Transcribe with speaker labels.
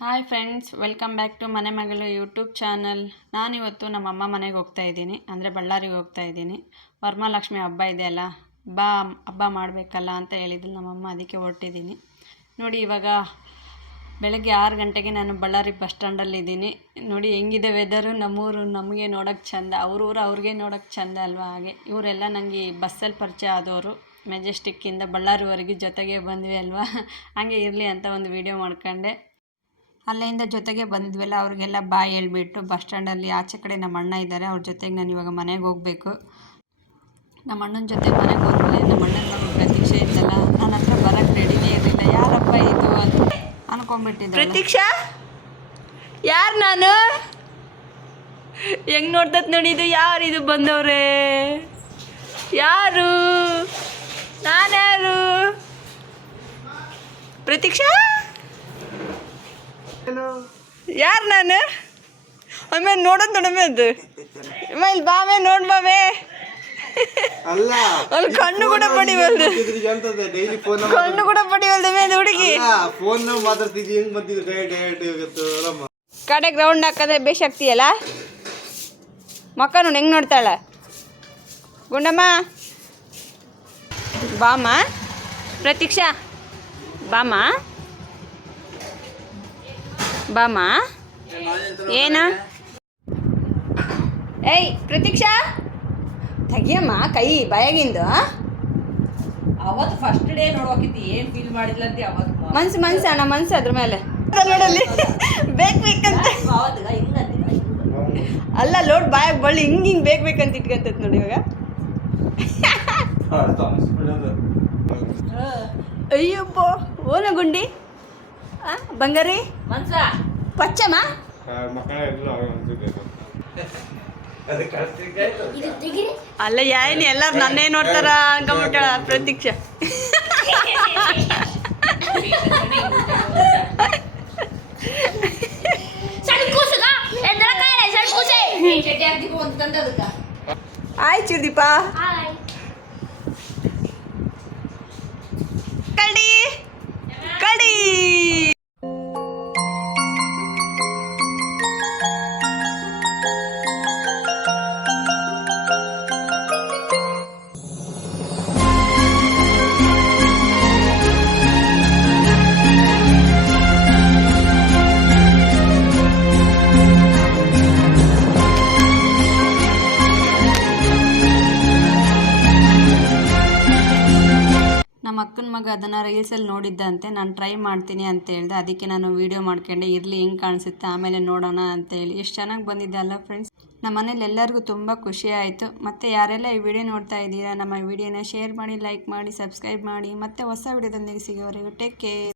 Speaker 1: Hi friends welcome back to ಮನೆ ಮಗಳು YouTube channel ನಾನಿವತ್ತು ನಮ್ಮ ಅಮ್ಮ ಮನೆಗೆ ಹೋಗ್ತಾ ಇದ್ದೀನಿ. ಅಂದರೆ ಬಳ್ಳಾರಿಗೆ ಹೋಗ್ತಾ ಇದ್ದೀನಿ. ವರಮಹಾಲಕ್ಷ್ಮಿ ಹಬ್ಬ ಇದೆಯಲ್ಲ ಬಾ, ಹಬ್ಬ ಮಾಡಬೇಕಲ್ಲ ಅಂತ ಹೇಳಿದ್ರು ನಮ್ಮಮ್ಮ. ಅದಕ್ಕೆ ಹೊರಟಿದ್ದೀನಿ. ನೋಡಿ, ಇವಾಗ ಬೆಳಗ್ಗೆ ಆರು ಗಂಟೆಗೆ ನಾನು ಬಳ್ಳಾರಿ ಬಸ್ ಸ್ಟ್ಯಾಂಡಲ್ಲಿದ್ದೀನಿ ನೋಡಿ, ಹೆಂಗಿದೆ ವೆದರು ನಮ್ಮೂರು ನಮಗೆ ನೋಡೋಕ್ಕೆ ಚಂದ. ಅವ್ರೂರು ಅವ್ರಿಗೆ ನೋಡೋಕ್ಕೆ ಚಂದ ಅಲ್ವಾ ಹಾಗೆ? ಇವರೆಲ್ಲ ನನಗೆ ಬಸ್ಸಲ್ಲಿ ಪರಿಚಯ ಆದವರು. ಮೆಜೆಸ್ಟಿಕ್ಕಿಂದ ಬಳ್ಳಾರಿವರೆಗೆ ಜೊತೆಗೆ ಬಂದ್ವಿ ಅಲ್ವಾ? ಹಾಗೆ ಇರಲಿ ಅಂತ ಒಂದು ವಿಡಿಯೋ ಮಾಡ್ಕೊಂಡೆ. ಅಲ್ಲಿಂದ ಜೊತೆಗೆ ಬಂದ್ವಲ್ಲ ಅವ್ರಿಗೆಲ್ಲ ಬಾಯ್ ಹೇಳ್ಬಿಟ್ಟು ಬಸ್ ಸ್ಟ್ಯಾಂಡಲ್ಲಿ ಆಚೆ ಕಡೆ ನಮ್ಮ ಅಣ್ಣ ಇದ್ದಾರೆ ಅವ್ರ ಜೊತೆಗೆ ನಾನು ಇವಾಗ ಮನೆಗೆ ಹೋಗಬೇಕು. ನಮ್ಮ ಅಣ್ಣನ ಜೊತೆ ಮನೆಗೆ ಹೋದ್ಮೇಲೆ ನಮ್ಮ ಅಣ್ಣನ ಪ್ರತೀಕ್ಷೆ ಇದ್ದಲ್ಲ ನನ್ನ ಹತ್ರ ಬರಕ್ಕೆ ರೆಡಿನೇ ಇರಲಿಲ್ಲ. ಯಾರಪ್ಪ ಇದು ಅಂತ ಅನ್ಕೊಂಡ್ಬಿಟ್ಟಿದ್ದೆ
Speaker 2: ಪ್ರತೀಕ್ಷಾ? ಯಾರು ನಾನು? ಹೆಂಗ್ ನೋಡ್ತತ್ ನೋಡಿ ಇದು? ಯಾರು ಇದು ಬಂದವ್ರೆ? ಯಾರು? ನಾನ್ಯಾರು ಪ್ರತೀಕ್ಷಾ? ಯಾರು ನಾನು? ಆಮೇಲೆ ನೋಡೋದು ನೋಡಮೆ ಅದು. ಇಲ್ಲಿ ಬಾಮೆ ನೋಡ್ ಬಾಮೆ
Speaker 3: ಅಲ್ಲ
Speaker 2: ಅಲ್ಲಿ ಕಣ್ಣು ಕೂಡ ಪಡಿವಲ್ದು ಕಣ್ಣು ಕೂಡ ಪಡಿವಲ್ದು ಮೇಲೆ ಹುಡುಗಿ.
Speaker 3: ಫೋನ್ ಮಾತಾಡ್ತಿದ್ದಿ ಹೆಂಗ್ ಬಂದಿದ್ದು? ಡೈರೆಕ್ಟ್ ಇವತ್ತು
Speaker 2: ಕಡೆ ಗ್ರೌಂಡ್ ಹಾಕಿದ್ರೆ ಬೇಸಾಗ್ತೀಯಲ್ಲ ಮಕ್ಕ ನೋಡಿ ಹೆಂಗ್ ನೋಡ್ತಾಳ? ಗುಂಡಮ್ಮ? ಬಾಮ ಪ್ರತೀಕ್ಷಾ? ಬಾಮ ಬಾಮ? ಏನ? ಏಯ್ ಪ್ರತೀಕ್ಷಾ? ತೆಗಿಯಮ್ಮ ಕೈ ಬಯಗಿಂದು.
Speaker 4: ಅವತ್ತು ಫಸ್ಟ್ ಡೇ ನೋಡೋಕಿತ್ತು ಏನ್ ಫೀಲ್ ಮಾಡಿದ್ಲಂತೆ ಅವತ್ತು
Speaker 2: ಮನ್ಸು ಮನ್ಸು ಅಣ್ಣ ಮನ್ಸು ಅದ್ರ ಮೇಲೆ. ನೋಡಲ್ಲಿ. ಬೇಕು ಬೇಕಂತ. ಅಲ್ಲ ಲೋಡ್ ಬಾಯಾಗ ಬಳ್ಳಿ ಹಿಂಗ್ ಹಿಂಗ್ ಬೇಕು ಬೇಕಂತ ಇಟ್ಕೊಂತೈತೆ ನೋಡಿ ಇವಾಗ. ಅಯ್ಯಪ್ಪ ಓನ ಗುಂಡಿ ಬಂಗಾರಿ?
Speaker 4: ಪಚ್ಚಮ
Speaker 2: ಪಚ್ಚಮ್ಮ? ಅಲ್ಲ ಯಾಯಿನಿ ಎಲ್ಲಾರು ನನ್ನೇ ನೋಡ್ತಾರ ಅನ್ಕೊಂಬಿಟ್ಟಾಳ ಪ್ರತೀಕ್ಷ. ಆಯ್ತು ದೀಪ
Speaker 1: ನಮ್ಮ ಅಕ್ಕನ ಮಗ ಅದನ್ನು ರೀಲ್ಸಲ್ಲಿ ನೋಡಿದ್ದಂತೆ, ನಾನು ಟ್ರೈ ಮಾಡ್ತೀನಿ ಅಂತ ಹೇಳ್ದೆ. ಅದಕ್ಕೆ ನಾನು ವೀಡಿಯೋ ಮಾಡ್ಕೊಂಡೆ. ಇರಲಿ, ಹೆಂಗೆ ಕಾಣಿಸುತ್ತೆ? ಆಮೇಲೆ ನೋಡೋಣ ಅಂತ ಹೇಳಿ. ಎಷ್ಟು ಚೆನ್ನಾಗಿ ಬಂದಿದೆ ಅಲ್ಲ ಫ್ರೆಂಡ್ಸ್ ನಮ್ಮ ಮನೇಲಿ ಎಲ್ಲರಿಗೂ ತುಂಬ ಖುಷಿ ಆಯಿತು. ಮತ್ತು ಯಾರೆಲ್ಲ ಈ ವಿಡಿಯೋ ನೋಡ್ತಾ ಇದ್ದೀರಾ, ನಮ್ಮ ವಿಡಿಯೋನ ಶೇರ್ ಮಾಡಿ ಲೈಕ್ ಮಾಡಿ ಸಬ್ಸ್ಕ್ರೈಬ್ ಮಾಡಿ. ಮತ್ತೆ ಹೊಸ ವಿಡಿಯೋದೊಂದಿಗೆ ಸಿಗೋವರೆಗೂ ಟೇಕ್ ಕೇರ್